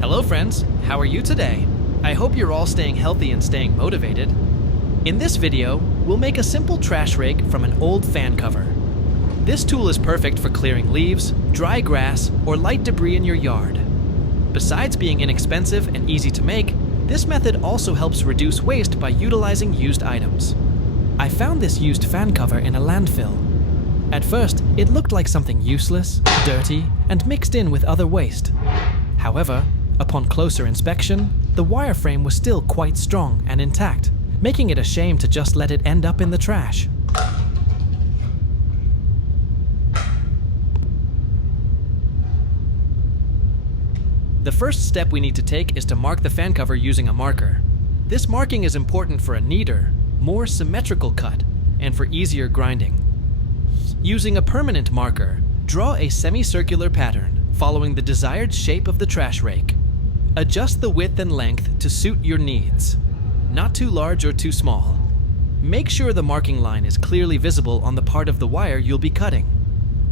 Hello friends, how are you today? I hope you're all staying healthy and staying motivated. In this video, we'll make a simple trash rake from an old fan cover. This tool is perfect for clearing leaves, dry grass, or light debris in your yard. Besides being inexpensive and easy to make, this method also helps reduce waste by utilizing used items. I found this used fan cover in a landfill. At first, it looked like something useless, dirty, and mixed in with other waste. However, upon closer inspection, the wireframe was still quite strong and intact, making it a shame to just let it end up in the trash. The first step we need to take is to mark the fan cover using a marker. This marking is important for a neater, more symmetrical cut, and for easier grinding. Using a permanent marker, draw a semicircular pattern following the desired shape of the trash rake. Adjust the width and length to suit your needs, not too large or too small. Make sure the marking line is clearly visible on the part of the wire you'll be cutting.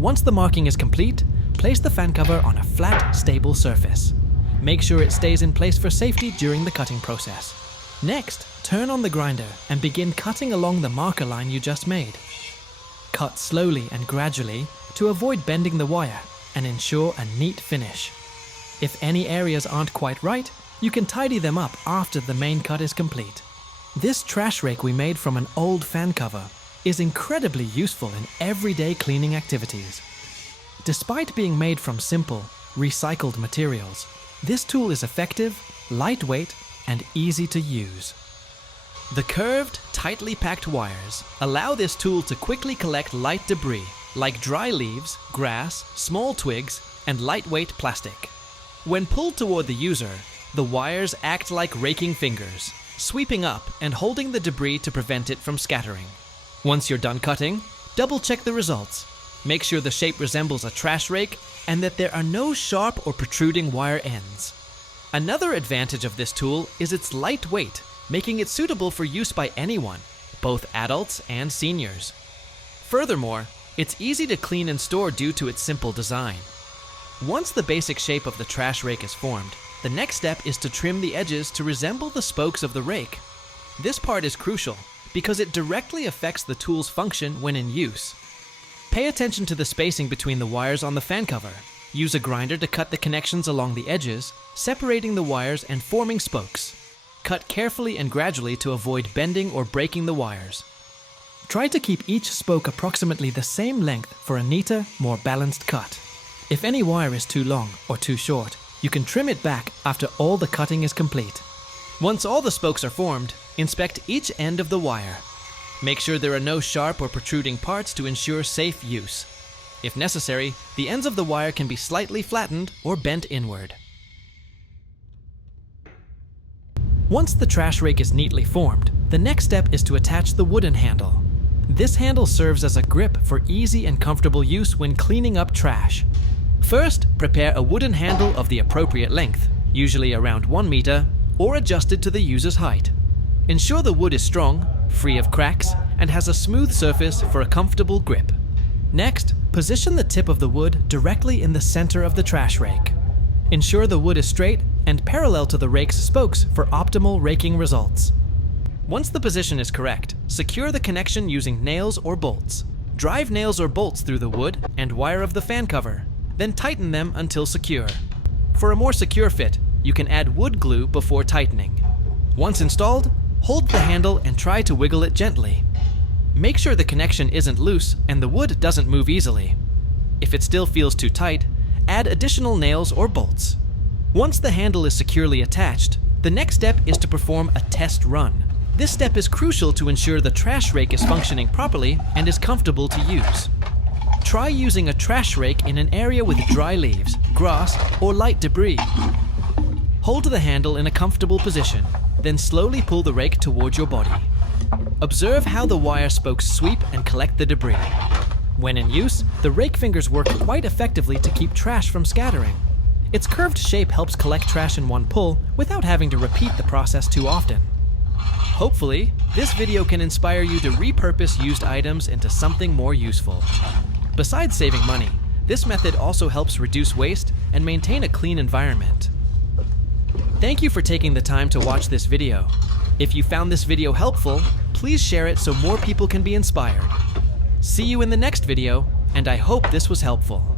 Once the marking is complete, place the fan cover on a flat, stable surface. Make sure it stays in place for safety during the cutting process. Next, turn on the grinder and begin cutting along the marker line you just made. Cut slowly and gradually to avoid bending the wire and ensure a neat finish. If any areas aren't quite right, you can tidy them up after the main cut is complete. This trash rake we made from an old fan cover is incredibly useful in everyday cleaning activities. Despite being made from simple, recycled materials, this tool is effective, lightweight, and easy to use. The curved, tightly packed wires allow this tool to quickly collect light debris like dry leaves, grass, small twigs, and lightweight plastic. When pulled toward the user, the wires act like raking fingers, sweeping up and holding the debris to prevent it from scattering. Once you're done cutting, double-check the results. Make sure the shape resembles a trash rake and that there are no sharp or protruding wire ends. Another advantage of this tool is its light weight, making it suitable for use by anyone, both adults and seniors. Furthermore, it's easy to clean and store due to its simple design. Once the basic shape of the trash rake is formed, the next step is to trim the edges to resemble the spokes of the rake. This part is crucial because it directly affects the tool's function when in use. Pay attention to the spacing between the wires on the fan cover. Use a grinder to cut the connections along the edges, separating the wires and forming spokes. Cut carefully and gradually to avoid bending or breaking the wires. Try to keep each spoke approximately the same length for a neater, more balanced cut. If any wire is too long or too short, you can trim it back after all the cutting is complete. Once all the spokes are formed, inspect each end of the wire. Make sure there are no sharp or protruding parts to ensure safe use. If necessary, the ends of the wire can be slightly flattened or bent inward. Once the trash rake is neatly formed, the next step is to attach the wooden handle. This handle serves as a grip for easy and comfortable use when cleaning up trash. First, prepare a wooden handle of the appropriate length, usually around 1 meter, or adjusted to the user's height. Ensure the wood is strong, free of cracks, and has a smooth surface for a comfortable grip. Next, position the tip of the wood directly in the center of the trash rake. Ensure the wood is straight and parallel to the rake's spokes for optimal raking results. Once the position is correct, secure the connection using nails or bolts. Drive nails or bolts through the wood and wire of the fan cover, then tighten them until secure. For a more secure fit, you can add wood glue before tightening. Once installed, hold the handle and try to wiggle it gently. Make sure the connection isn't loose and the wood doesn't move easily. If it still feels too tight, add additional nails or bolts. Once the handle is securely attached, the next step is to perform a test run. This step is crucial to ensure the trash rake is functioning properly and is comfortable to use. Try using a trash rake in an area with dry leaves, grass, or light debris. Hold the handle in a comfortable position, then slowly pull the rake towards your body. Observe how the wire spokes sweep and collect the debris. When in use, the rake fingers work quite effectively to keep trash from scattering. Its curved shape helps collect trash in one pull without having to repeat the process too often. Hopefully, this video can inspire you to repurpose used items into something more useful. Besides saving money, this method also helps reduce waste and maintain a clean environment. Thank you for taking the time to watch this video. If you found this video helpful, please share it so more people can be inspired. See you in the next video, and I hope this was helpful.